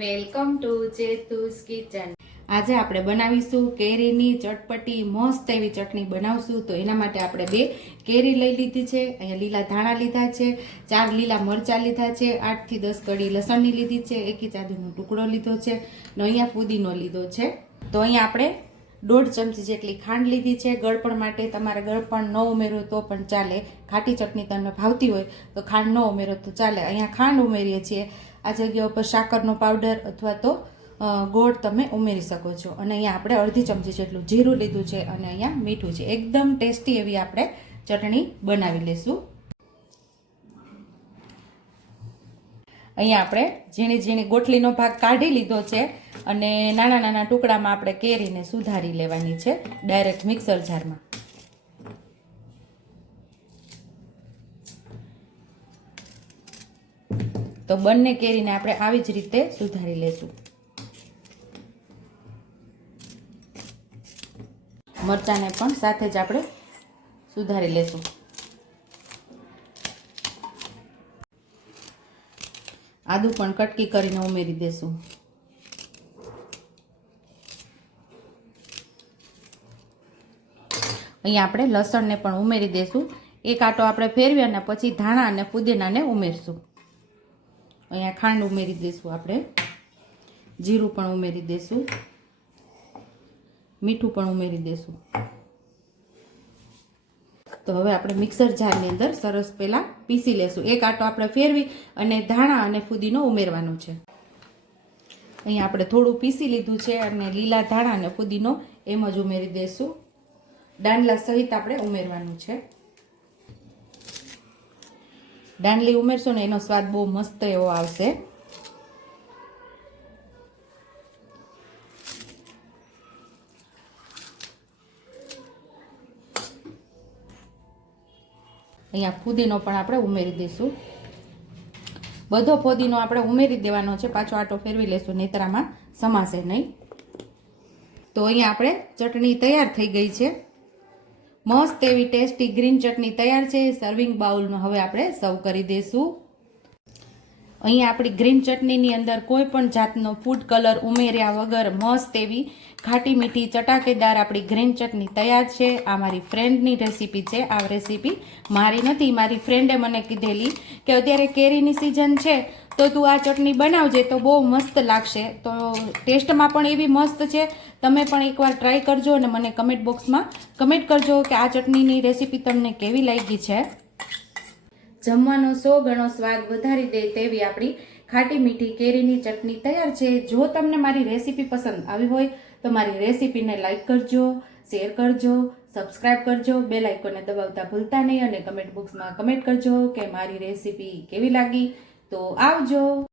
Welcome to ચેતુસ kitchen. આજે આપણે બનાવીશું કેરીની ચટપટી મસ્ત એવી ચટણી બનાવશું। તો એના માટે આપણે 2 કેરી લઈ લીધી છે, અહીંયા લીલા ધાણા લીધા છે, 4 લીલા મરચાં લીધા છે, 8 થી 10 કળી લસણની લીધી છે, 1 ઇંચ આદુનો ટુકડો લીધો છે અને અહીંયા ફુદીનો લીધો છે। તો અહીંયા આપણે 1.5 ચમચી જેટલી ખાંડ લીધી છે। ગળપણ માટે તમારે ગળપણ ન ઉમેરો તો પણ ચાલે, ખાટી ચટણી તમને ભાવતી હોય તો ખાંડ ન ઉમેરો તો ચાલે। અહીંયા ખાંડ ઉમેરીએ છીએ, આ જગ્યા ઉપર સાકરનો પાવડર અથવા તો ગોળ તમે ઉમેરી શકો છો। અને અહીંયા આપણે 1/2 ચમચી જેટલું જીરું લીધું છે અને અહીંયા મીઠું છે। એકદમ ટેસ્ટી એવી આપણે ચટણી બનાવી લેશું। અહીંયા આપણે ઝીણી ઝીણી ગોટલીનો ભાગ કાઢી લીધો છે અને નાના નાના ટુકડામાં આપણે કેરીને સુધારી લેવાની છે ડાયરેક્ટ મિક્સર જારમાં। તો બંને કેરીને આપણે આવી જ રીતે સુધારી લેશું। મરચાંને પણ સાથે જ આપણે સુધારી લેશું। આદુ પણ કટકી કરીને ઉમેરી દેશું। અહીંયા આપણે લસણને પણ ઉમેરી દેશું। એક આટો આપણે ફેરવી અને પછી ધાણા અને ફુદીનાને ઉમેરશું। અહીંયા ખાંડ ઉમેરી દેશું, આપણે જીરું પણ ઉમેરી દેશું, મીઠું પણ ઉમેરી દેશું। તો હવે આપણે મિક્સર જારની અંદર સરસ પહેલા પીસી લેશું। એક આટો આપણે ફેરવી અને ધાણા અને ફુદીનો ઉમેરવાનો છે। અહીંયા આપણે થોડું પીસી લીધું છે અને લીલા ધાણા અને ફુદીનો એમ જ ઉમેરી દેશું। દાંડલા સહિત આપણે ઉમેરવાનું છે। દાંડલી ઉમેરશો ને એનો સ્વાદ બહુ મસ્ત એવો આવશે। અહીંયા ફુદીનો પણ આપણે ઉમેરી દઈશું। બધો ફુદીનો આપણે ઉમેરી દેવાનો છે, પાછો આટો ફેરવી લેશું નહીંતર આમાં સમાશે નહીં। તો અહીંયા આપણે ચટણી તૈયાર થઈ ગઈ છે, મસ્ત એવી ટેસ્ટી ગ્રીન ચટણી તૈયાર છે। સર્વિંગ બાઉલમાં હવે આપણે સર્વ કરી દઈશું। અહીંયા આપણી ગ્રીન ચટણીની અંદર કોઈ પણ જાતનો ફૂડ કલર ઉમેર્યા વગર મસ્ત એવી ખાટી મીઠી ચટાકેદાર આપણી ગ્રીન ચટણી તૈયાર છે। આ મારી ફ્રેન્ડની રેસીપી છે। આ રેસીપી મારી નથી, મારી ફ્રેન્ડે મને કીધેલી કે અત્યારે કેરીની સિઝન છે તો તું આ ચટણી બનાવજે તો બહુ મસ્ત લાગશે। તો ટેસ્ટમાં પણ એવી મસ્ત છે, તમે પણ એકવાર ટ્રાય કરજો અને મને કમેન્ટ બોક્સમાં કમેન્ટ કરજો કે આ ચટણીની રેસીપી તમને કેવી લાગી છે। જમવાનો 100 ગણો સ્વાદ વધારી દે તેવી આપણી ખાટી મીઠી કેરીની ચટણી તૈયાર છે। જો તમને મારી રેસીપી પસંદ આવી હોય તો મારી રેસીપીને લાઈક કરજો, શેર કરજો, સબસ્ક્રાઈબ કરજો, બેલ આઇકોનને દબાવતા ભૂલતા નહીં અને કમેન્ટ બોક્સમાં કમેન્ટ કરજો કે મારી રેસીપી કેવી લાગી। તો આવજો।